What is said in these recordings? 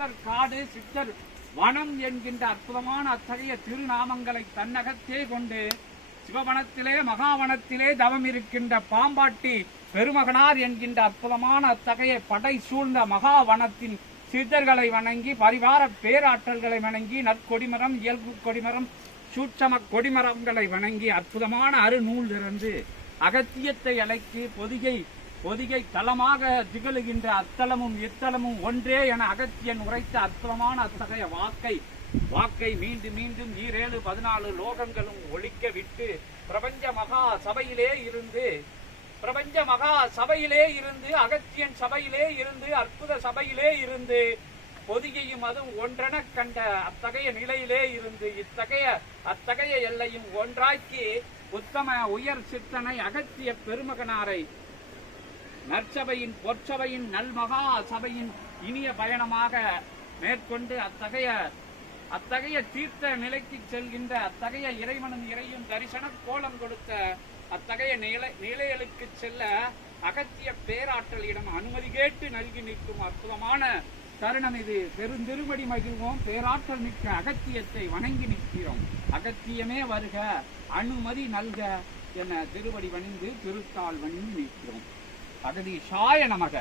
சித்தர் காடு சித்தர் வனம் என்கின்ற அற்புதமான அத்தகைய திருநாமங்களை தன்னகத்தே கொண்டு சிவவனத்திலே மகாவனத்திலே தவம் இருக்கின்ற பாம்பாட்டி பெருமகனார் என்கின்ற அற்புதமான அத்தகைய படை சூழ்ந்த மகாவனத்தின் சித்தர்களை வணங்கி பரிவார பேராற்றல்களை வணங்கி நற்கொடிமரம் இயல்பு கொடிமரம் சூட்சம கொடிமரங்களை வணங்கி அற்புதமான அருநூல் திறந்து அகத்தியத்தை அழைத்து பொதிகை தலமாக திகழுகின்ற அத்தலமும் இத்தலமும் ஒன்றே என அகத்தியன் உரைத்த அற்புதமான அத்தகைய வாக்கை மீண்டும் மீண்டும் 14 லோகங்களும் ஒழிக்க விட்டு பிரபஞ்ச மகா சபையிலே இருந்து அகத்தியன் சபையிலே இருந்து அற்புத சபையிலே இருந்து பொதிகையும் அதுவும் ஒன்றென கண்ட அத்தகைய நிலையிலே இருந்து அத்தகைய எல்லையும் ஒன்றாக்கி உத்தம உயர் சித்தனை அகத்திய பெருமகனாரை நற்சபையின் பொற்சபையின் நல்மகா சபையின் இனிய பயணமாக மேற்கொண்டு அத்தகைய தீர்த்த நிலைக்கு செல்கின்ற அத்தகைய இறைவனும் இறையும் தரிசன கோலம் கொடுத்த அத்தகைய நிலைகளுக்கு செல்ல அகத்திய பேராற்றலிடம் அனுமதி கேட்டு நல்கி நிற்கும் அற்புதமான தருணம் இது. பெருந்திருமடி மகிழ்வோம் பேராற்றல் மிக்க அகத்தியத்தை வணங்கி நிற்கிறோம். அகத்தியமே வருக அனுமதி நல்க என திருவடி வணிந்து திருத்தாள் வணிந்து நிற்கிறோம். அகதீஷாய நமக.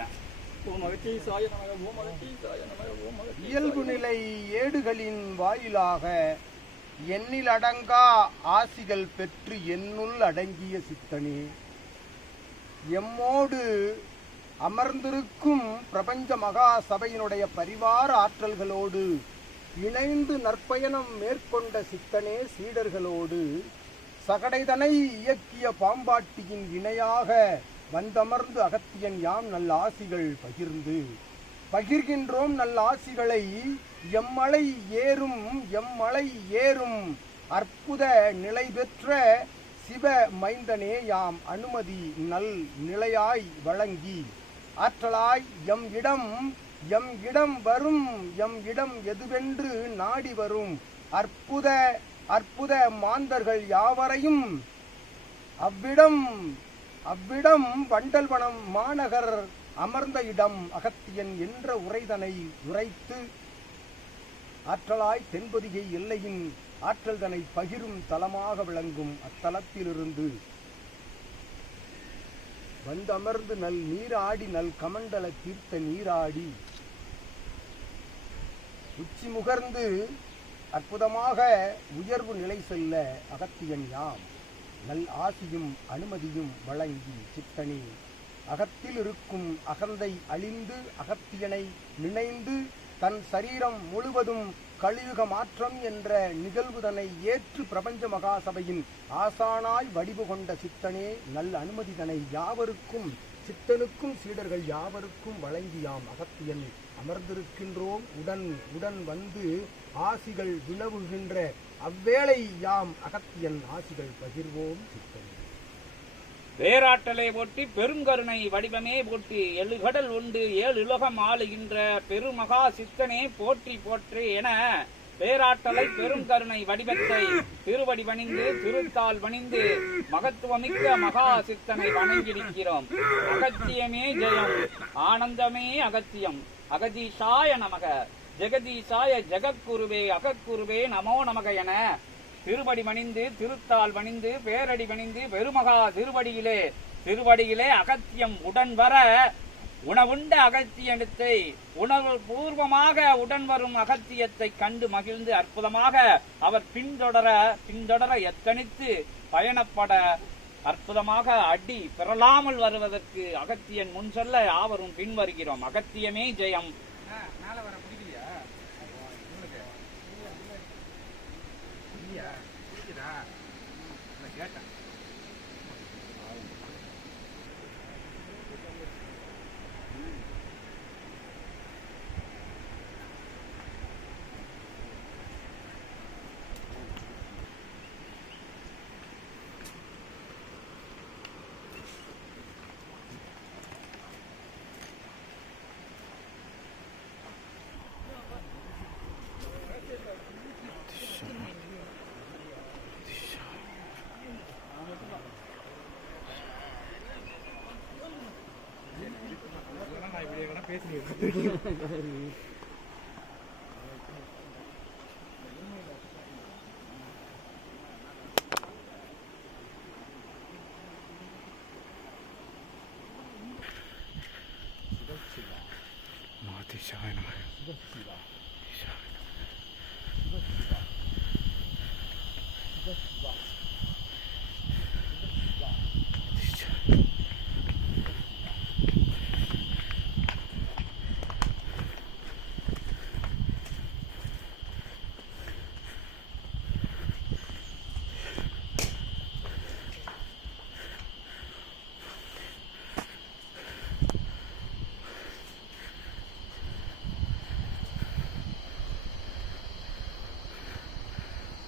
இயல்பு நிலை ஏடுகளின் வாயிலாக எண்ணில் அடங்கா ஆசிகள் பெற்று என்னுள் அடங்கிய சித்தனே, எம்மோடு அமர்ந்திருக்கும் பிரபஞ்ச மகா சபையினுடைய பரிவார ஆற்றல்களோடு இணைந்து நற்பயணம் மேற்கொண்ட சித்தனே, சீடர்களோடு சகடைதனை இயக்கிய பாம்பாட்டியின் இணையாக வந்தமர்ந்து அகத்தியன் யாம் நல்ல ஆசிகள் பகிர்கின்றோம். நல்ல ஆசிகளை எம்மலை ஏறும் அற்புத நிலை பெற்ற சிவ மைந்தனே, யாம் அனுமதி நல் நிலையாய் வழங்கி ஆற்றலாய் எம் இடம் எதுவென்று நாடி வரும் அற்புத மாந்தர்கள் யாவரையும் அவ்விடம் வண்டல்வனம் மாநகர் அமர்ந்த இடம் அகத்தியன் என்ற உரைதனை உரைத்து ஆற்றலாய் தென்பொதிகை எல்லையின் ஆற்றல்தனை பகிரும் தலமாக விளங்கும் அத்தலத்திலிருந்து வந்தமர்ந்து நல் நீராடி நல் கமண்டல தீர்த்த நீராடி உச்சி முகர்ந்து அற்புதமாக உயர்வு நிலை செல்ல அகத்தியன் யாம் நல் ஆசியும் அனுமதியும் வழங்கி சித்தனே, அகத்தில் இருக்கும் அகந்தை அழிந்து அகத்தியனை நினைந்து தன் சரீரம் முழுவதும் கலியுக மாற்றம் என்ற நிகழ்வுதனை ஏற்று பிரபஞ்ச மகாசபையின் ஆசானாய் வடிவு கொண்ட சித்தனே, நல் அனுமதிதனை யாவருக்கும் சித்தனுக்கும் சீடர்கள் யாவருக்கும் வழங்கியாம் அகத்தியன் அமர்ந்திருக்கின்றோம். உடன் வந்து ஆசிகள் வினவுகின்ற அவ்வேளை யாம் அகத்தியன் ஆசிகள் பகிர்வோம். சித்தனே, பேராற்றலை போட்டி பெருங்கருணை வடிவமே போட்டி எழுகடல் உண்டு 7 உலகம் ஆளுகின்ற பெருமகா சித்தனே போற்றி போற்றி என பேராற்றலை பெருங்கருணை வடிவத்தை திருவடி வணிந்து திருத்தால் வணிந்து மகத்துவமிக்க மகா சித்தனை வணங்கியிருக்கிறோம். அகத்தியமே ஜெயம், ஆனந்தமே அகத்தியம். அகதீஷாய நமக, ஜெகதீஷாய ஜெகக்குருவே அகக்குருவே நமோ நமக என திருவடி வணிந்து திருத்தால் வணிந்து பேரடி வணிந்து பெருமகா திருவடியிலே அகத்தியம் உடன் வர உணவுண்ட அகத்தியத்தை உணவு பூர்வமாக உடன் வரும் அகத்தியத்தை கண்டு மகிழ்ந்து அற்புதமாக அவர் பின்தொடர எத்தனித்து பயணப்பட அற்புதமாக அடி பெறலாமல் வருவதற்கு அகத்தியன் முன் சொல்ல யாவரும் பின்வருகிறோம். அகத்தியமே ஜெயம். சிவா சிவசிவா சிவசிவா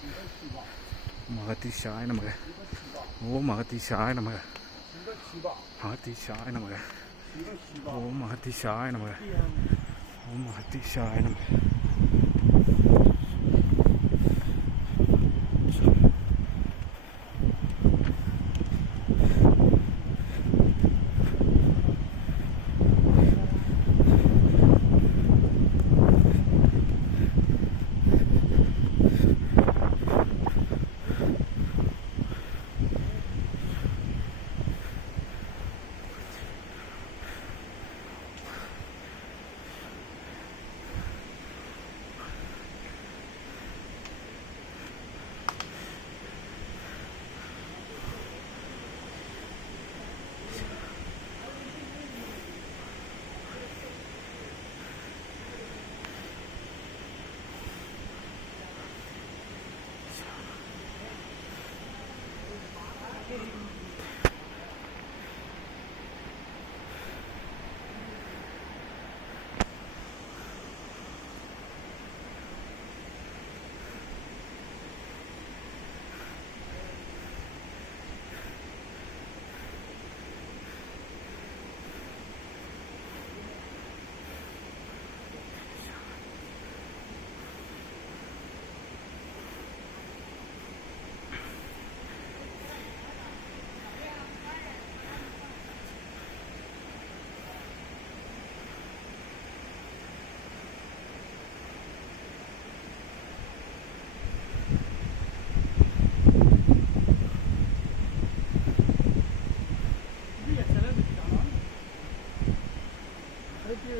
சிவசிவா மகதீஷாய நமக. ஓம் மகதீஷாய நமக. சிவசிவா மகதீஷாய நமக. சிவசிவா ஓம் மகதீஷாய நமக. ஓம் மகதீஷாய நமக.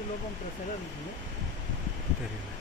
லோகம் சில இருக்குது தெரியல.